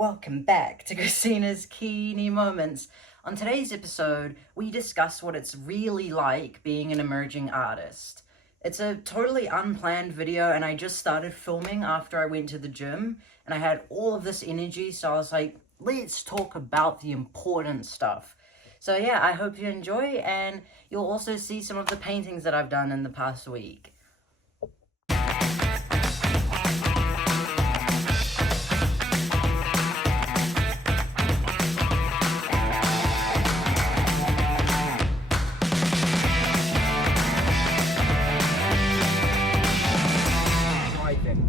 Welcome back to Christina's Keeny Moments. On today's episode, we discuss what it's really like being an emerging artist. It's a totally unplanned video, and I just started filming after I went to the gym, and I had all of this energy, so I was like, let's talk about the important stuff. So yeah, I hope you enjoy, and you'll also see some of the paintings that I've done in the past week.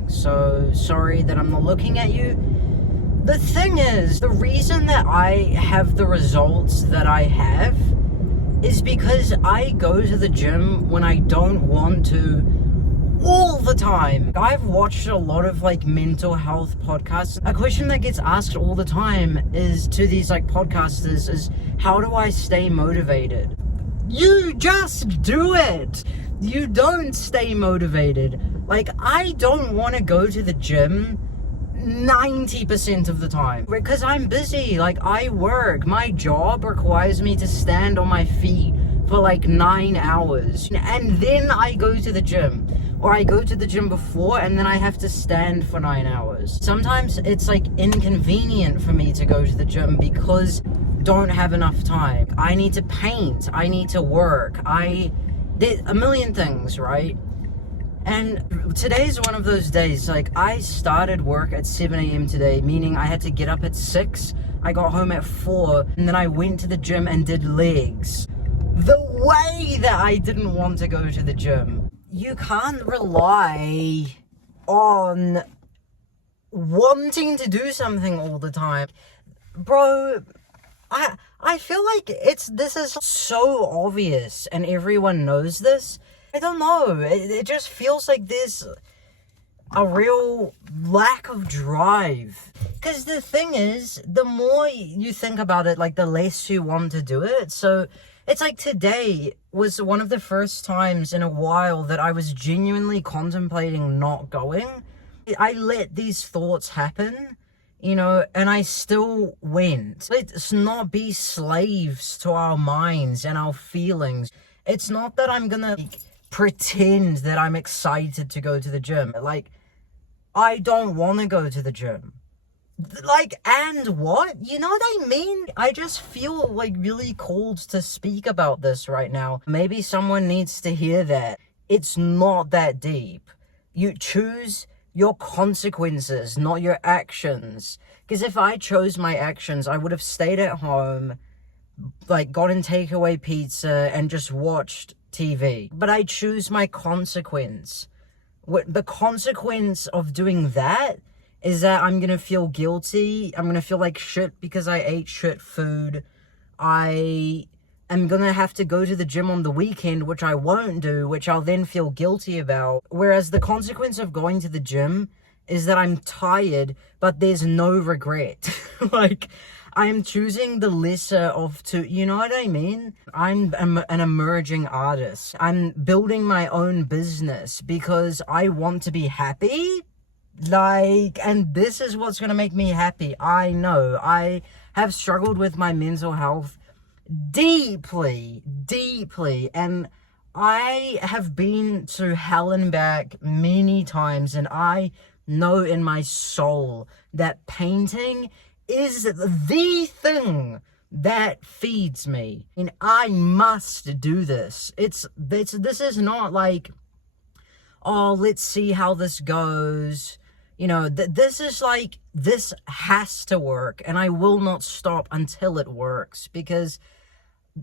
So sorry that I'm not looking at you. The thing is, the reason that I have the results that I have is because I go to the gym when I don't want to all the time. I've watched a lot of mental health podcasts. A question that gets asked all the time is to these podcasters is, how do I stay motivated? You just do it. You don't stay motivated. I don't want to go to the gym 90% of the time because I'm busy. I work. My job requires me to stand on my feet for 9 hours, and then I go to the gym. Or I go to the gym before and then I have to stand for 9 hours. Sometimes it's inconvenient for me to go to the gym because I don't have enough time. I need to paint. I need to work. There's a million things, right? And today's one of those days. I started work at 7 a.m. today, meaning I had to get up at 6. I got home at 4, and then I went to the gym and did legs. The way that I didn't want to go to the gym. You can't rely on wanting to do something all the time. Bro, I feel like this is so obvious and everyone knows this. I don't know, it just feels like there's a real lack of drive. Because the thing is, the more you think about it, the less you want to do it. So it's today was one of the first times in a while that I was genuinely contemplating not going. I let these thoughts happen, and I still went. Let's not be slaves to our minds and our feelings. It's not that I'm gonna pretend that I'm excited to go to the gym. I don't want to go to the gym. And what? You know what I mean? I just feel really called to speak about this right now. Maybe someone needs to hear that. It's not that deep. You choose your consequences, not your actions. Because if I chose my actions, I would have stayed at home, gotten takeaway pizza and just watched TV. But I choose my consequence. The consequence of doing that is that I'm gonna feel guilty. I'm gonna feel like shit because I ate shit food. I am gonna have to go to the gym on the weekend, which I won't do, which I'll then feel guilty about. Whereas the consequence of going to the gym is that I'm tired, but there's no regret. I'm choosing the lesser of two, you know what I mean? I'm an emerging artist. I'm building my own business because I want to be happy. And this is what's going to make me happy. I know. I have struggled with my mental health deeply. And I have been to hell and back many times. And I know in my soul that painting is the thing that feeds me. And I must do this. This is not oh, let's see how this goes. This is this has to work, and I will not stop until it works, because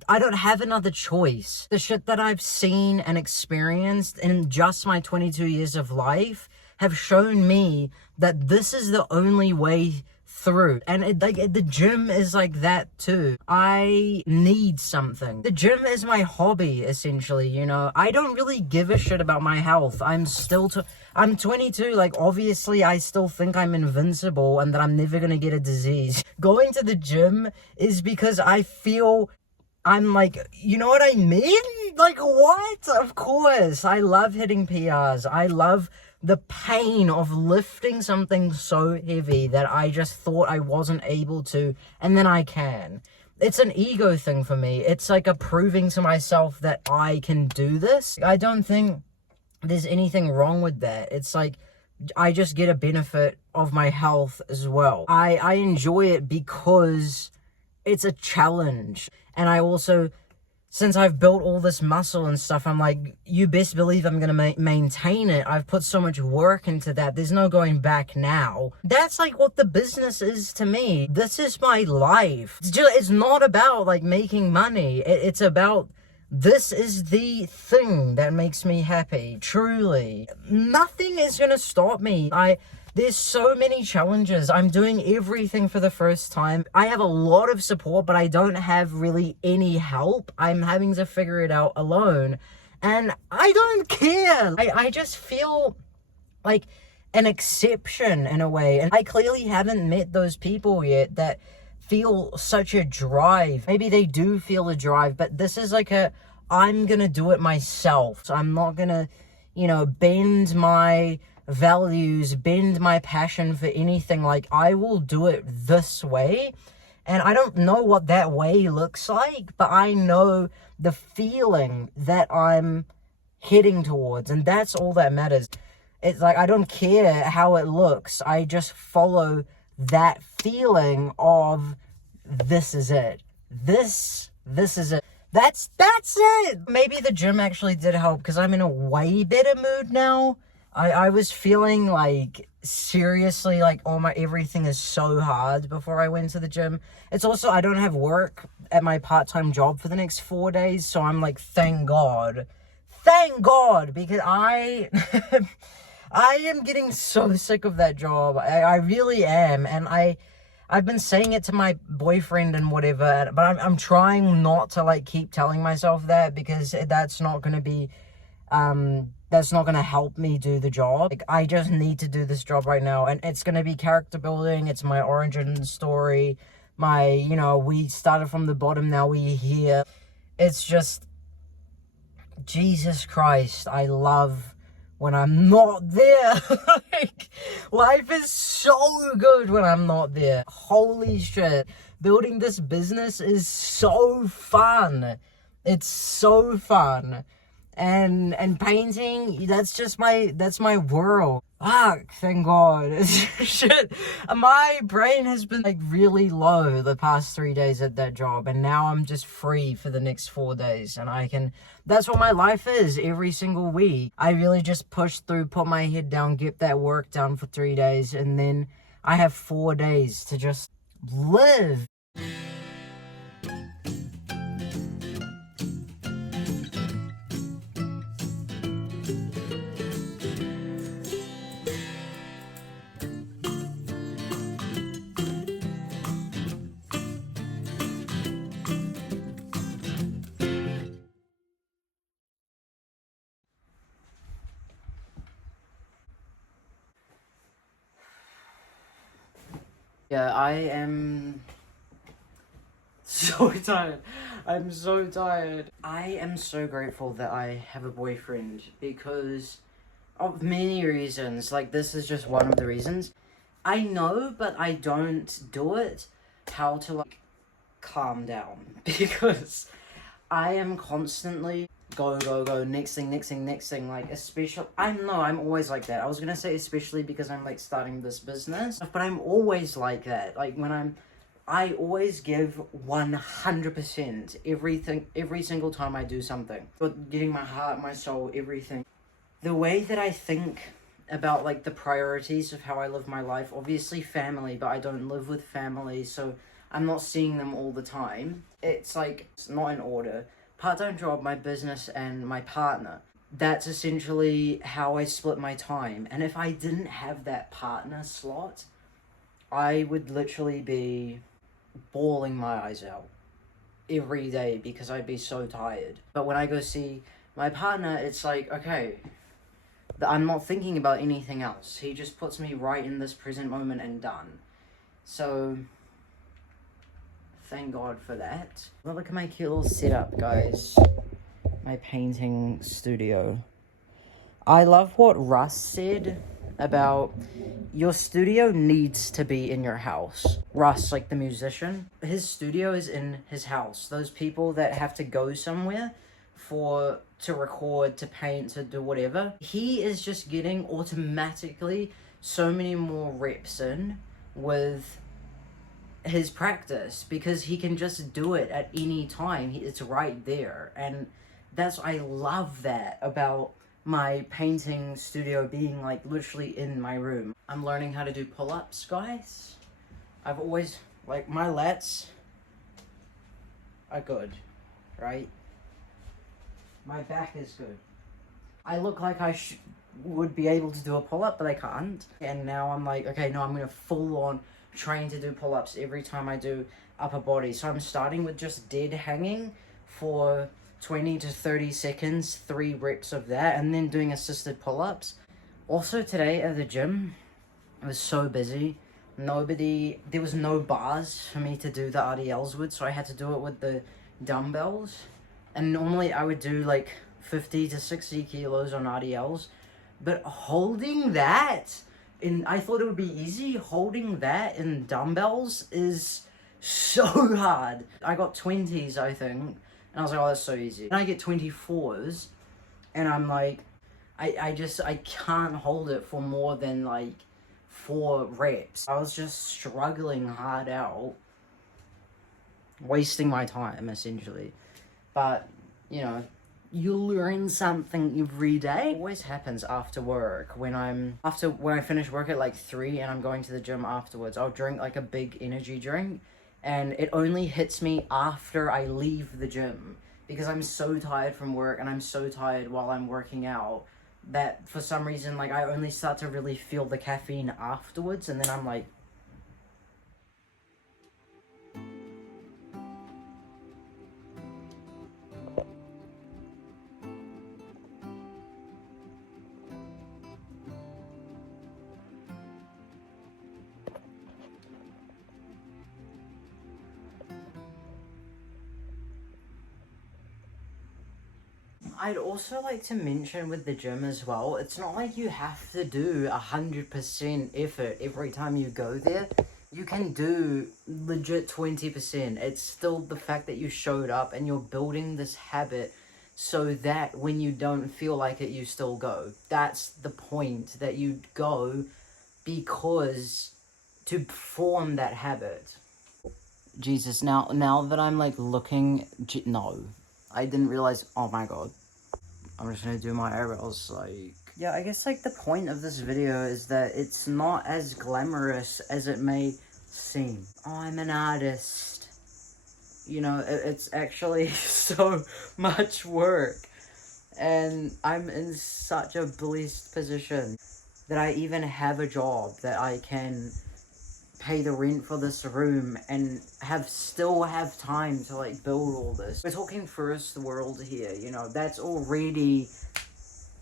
I don't have another choice. The shit that I've seen and experienced in just my 22 years of life have shown me that this is the only way through. And the gym is that too. I need something. The gym is my hobby, essentially. I don't really give a shit about my health. I'm 22. Obviously I still think I'm invincible and that I'm never gonna get a disease. Going to the gym is because I feel I'm you know what I mean? What? Of course. I love hitting PRs. I love the pain of lifting something so heavy that I just thought I wasn't able to, and then I can. It's an ego thing for me. It's like a proving to myself that I can do this. I don't think there's anything wrong with that. It's like, I just get a benefit of my health as well. I enjoy it because it's a challenge. And I also, since I've built all this muscle and stuff, I'm like, you best believe I'm going to maintain it. I've put so much work into that. There's no going back now. That's like what the business is to me. This is my life. It's not about like making money. It's about, this is the thing that makes me happy. Truly. Nothing is going to stop me. There's so many challenges. I'm doing everything for the first time. I have a lot of support, but I don't have really any help. I'm having to figure it out alone. And I don't care. I just feel like an exception in a way. And I clearly haven't met those people yet that feel such a drive. Maybe they do feel a drive, but this is like I'm gonna do it myself. So I'm not gonna, bend my values, bend my passion for anything. Like, I will do it this way, and I don't know what that way looks like, but I know the feeling that I'm heading towards, and that's all that matters. It's like, I don't care how it looks. I just follow that feeling of, this is it. This is it. That's it. Maybe the gym actually did help, because I'm in a way better mood now. I was feeling like, seriously, like, everything is so hard before I went to the gym. It's also, I don't have work at my part-time job for the next 4 days, so I'm like, thank God, because I am getting so sick of that job. I really am, and I've been saying it to my boyfriend and whatever, but I'm trying not to like keep telling myself that, because that's not going to be, that's not going to help me do the job. Like, I just need to do this job right now, and it's going to be character building. It's my origin story. We started from the bottom, now we're here. It's just, Jesus Christ, I love when I'm not there. Like, life is so good when I'm not there. Holy shit. Building this business is so fun. It's so fun. And painting, that's my world. Fuck, thank God. Shit. My brain has been like really low the past 3 days at that job, and now I'm just free for the next 4 days, and that's what my life is every single week. I really just push through, put my head down, get that work done for 3 days, and then I have 4 days to just live. Yeah, I am so tired. I'm so tired. I am so grateful that I have a boyfriend, because of many reasons. Like, this is just one of the reasons. I know, but I don't do it, how to like calm down, because I am constantly go, next thing, like, especially, I'm always like that. I was gonna say especially because I'm like starting this business, but I'm always like that. Like, I always give 100% everything, every single time I do something. But getting my heart, my soul, everything. The way that I think about like the priorities of how I live my life, obviously family, but I don't live with family, so I'm not seeing them all the time. It's like, it's not in order. Part-time job, my business, and my partner. That's essentially how I split my time. And if I didn't have that partner slot, I would literally be bawling my eyes out every day, because I'd be so tired. But when I go see my partner, it's like, okay, I'm not thinking about anything else. He just puts me right in this present moment and done. So, thank God for that. Well, look at my cute little setup, guys. My painting studio. I love what Russ said about your studio needs to be in your house. Russ, like the musician, his studio is in his house. Those people that have to go somewhere to record, to paint, to do whatever, he is just getting automatically so many more reps in with his practice because he can just do it at any time. It's right there, and I love that about my painting studio being like literally in my room. I'm learning how to do pull-ups, guys. I've always, like, my lats are good, right? My back is good. I look like I would be able to do a pull-up, but I can't. And now I'm like, okay, no, I'm gonna full on train to do pull-ups every time I do upper body. So I'm starting with just dead hanging for 20 to 30 seconds, 3 reps of that, and then doing assisted pull-ups. Also today at the gym, I was so busy. There was no bars for me to do the RDLs with, so I had to do it with the dumbbells. And normally I would do like 50 to 60 kilos on RDLs, but holding that I thought it would be easy. Holding that in dumbbells is so hard. I got 20s, I think, and I was like, oh, that's so easy. And I get 24s, and I'm like, I can't hold it for more than like 4 reps. I was just struggling hard out, wasting my time essentially. But, you know, you learn something every day. It always happens after work. When I finish work at like 3 and I'm going to the gym afterwards, I'll drink like a big energy drink, and it only hits me after I leave the gym because I'm so tired from work and I'm so tired while I'm working out that for some reason, like, I only start to really feel the caffeine afterwards, and then I'm like, I'd also like to mention with the gym as well, it's not like you have to do 100% effort every time you go there. You can do legit 20%. It's still the fact that you showed up and you're building this habit so that when you don't feel like it, you still go. That's the point, that you go because to form that habit. Jesus, now that I'm like looking, no, I didn't realize, oh my god. I'm just gonna do my eyebrows, like... Yeah, I guess, like, the point of this video is that it's not as glamorous as it may seem. Oh, I'm an artist. You know, it's actually so much work. And I'm in such a blessed position that I even have a job, that I can pay the rent for this room and still have time to like build all this. We're talking first world here, you know, that's already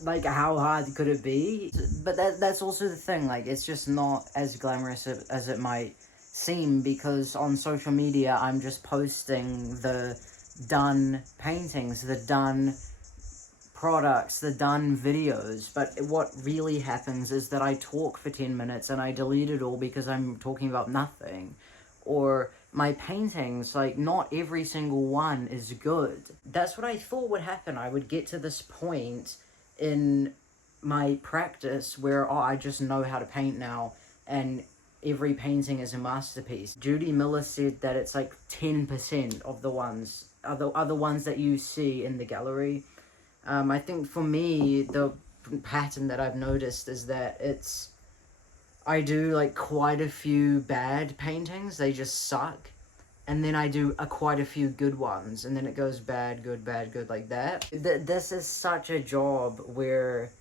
like, how hard could it be? But that's also the thing, like, it's just not as glamorous as it might seem, because on social media I'm just posting the done paintings, the done products, the done videos, but what really happens is that I talk for 10 minutes and I delete it all because I'm talking about nothing. Or my paintings, like, not every single one is good. That's what I thought would happen. I would get to this point in my practice where, oh, I just know how to paint now and every painting is a masterpiece. Judy Miller said that it's like 10% of the ones are the ones that you see in the gallery. I think for me, the pattern that I've noticed is that I do like quite a few bad paintings, they just suck, and then I do quite a few good ones, and then it goes bad, good, like that. This is such a job where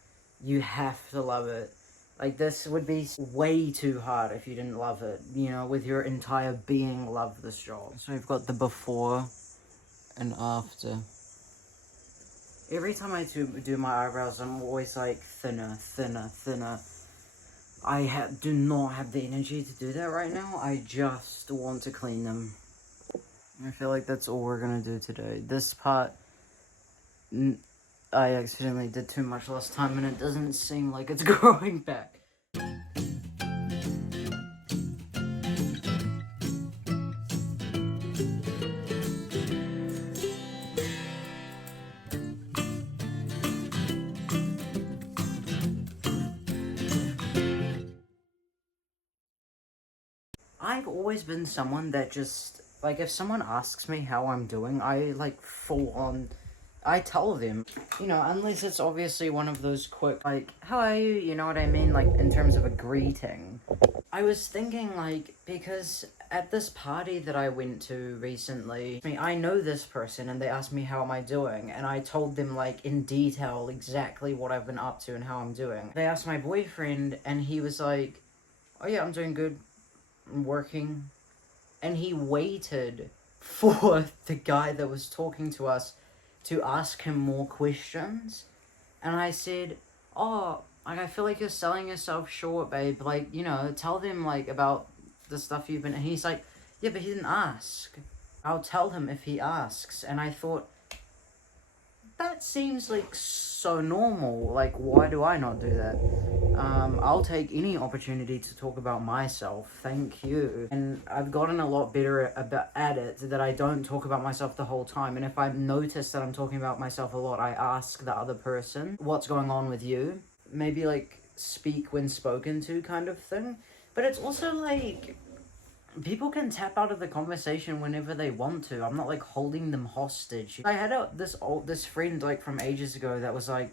you have to love it. Like, this would be way too hard if you didn't love it, you know, with your entire being love this job. So we've got the before and after. Every time I do my eyebrows, I'm always like thinner. I do not have the energy to do that right now. I just want to clean them. I feel like that's all we're gonna do today. This part, I accidentally did too much last time and it doesn't seem like it's growing back. I've always been someone that just, like, if someone asks me how I'm doing, I, like, full on, I tell them, you know, unless it's obviously one of those quick, like, how are you, you know what I mean, like, in terms of a greeting. I was thinking, like, because at this party that I went to recently, I know this person, and they asked me how am I doing, and I told them, like, in detail exactly what I've been up to and how I'm doing. They asked my boyfriend, and he was like, oh yeah, I'm doing good. Working, and he waited for the guy that was talking to us to ask him more questions, and I said, oh, like, I feel like you're selling yourself short, babe, like, you know, tell them, like, about the stuff you've been, and he's like, yeah, but he didn't ask. I'll tell him if he asks. And I thought, that seems like so normal, like, why do I not do that? I'll take any opportunity to talk about myself, thank you. And I've gotten a lot better at it, that I don't talk about myself the whole time, and if I notice that I'm talking about myself a lot, I ask the other person, what's going on with you? Maybe, like, speak when spoken to kind of thing. But it's also, like, people can tap out of the conversation whenever they want to. I'm not, like, holding them hostage. I had this friend, like, from ages ago that was like,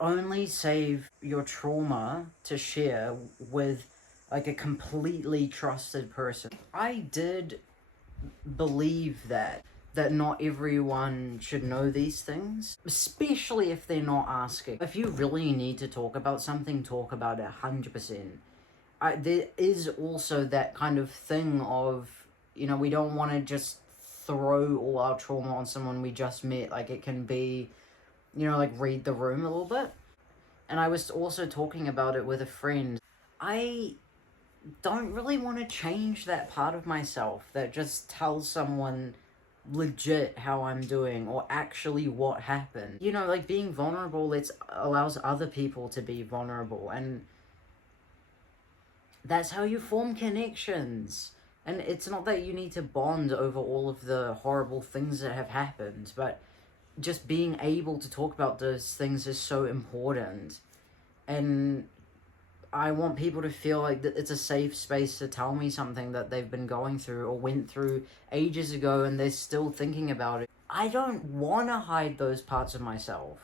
only save your trauma to share with, like, a completely trusted person. I did believe that not everyone should know these things, especially if they're not asking. If you really need to talk about something, talk about it 100%. There is also that kind of thing of, you know, we don't want to just throw all our trauma on someone we just met. Like, it can be, you know, like, read the room a little bit. And I was also talking about it with a friend. I don't really want to change that part of myself that just tells someone legit how I'm doing or actually what happened. You know, like, being vulnerable, allows other people to be vulnerable, and that's how you form connections. And it's not that you need to bond over all of the horrible things that have happened, but just being able to talk about those things is so important. And I want people to feel like that it's a safe space to tell me something that they've been going through or went through ages ago and they're still thinking about it. I don't want to hide those parts of myself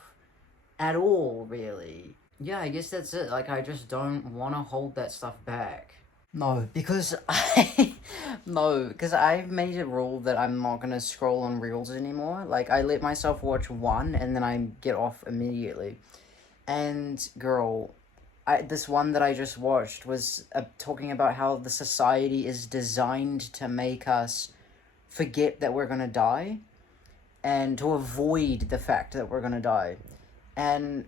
at all, really. Yeah, I guess that's it. Like, I just don't want to hold that stuff back. No, because I've made a rule that I'm not going to scroll on Reels anymore. Like, I let myself watch one and then I get off immediately. And, girl, this one that I just watched was talking about how the society is designed to make us forget that we're going to die and to avoid the fact that we're going to die. And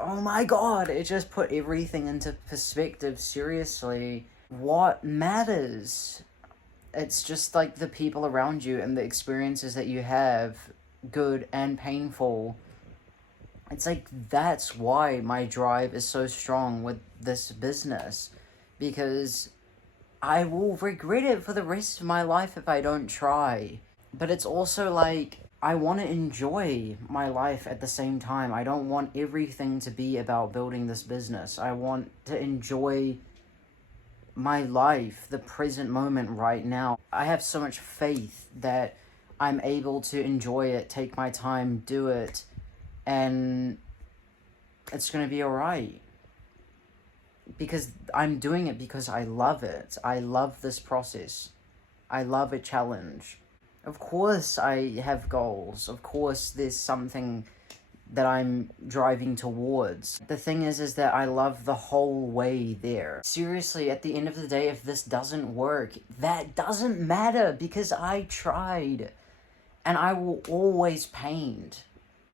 oh my god, it just put everything into perspective, seriously. What matters? It's just, like, the people around you and the experiences that you have, good and painful. It's like, that's why my drive is so strong with this business. Because I will regret it for the rest of my life if I don't try. But it's also like, I want to enjoy my life at the same time. I don't want everything to be about building this business. I want to enjoy my life, the present moment right now. I have so much faith that I'm able to enjoy it, take my time, do it, and it's going to be alright. Because I'm doing it because I love it. I love this process. I love a challenge. Of course I have goals. Of course there's something that I'm driving towards. The thing is that I love the whole way there. Seriously, at the end of the day, if this doesn't work, that doesn't matter because I tried. And I will always paint.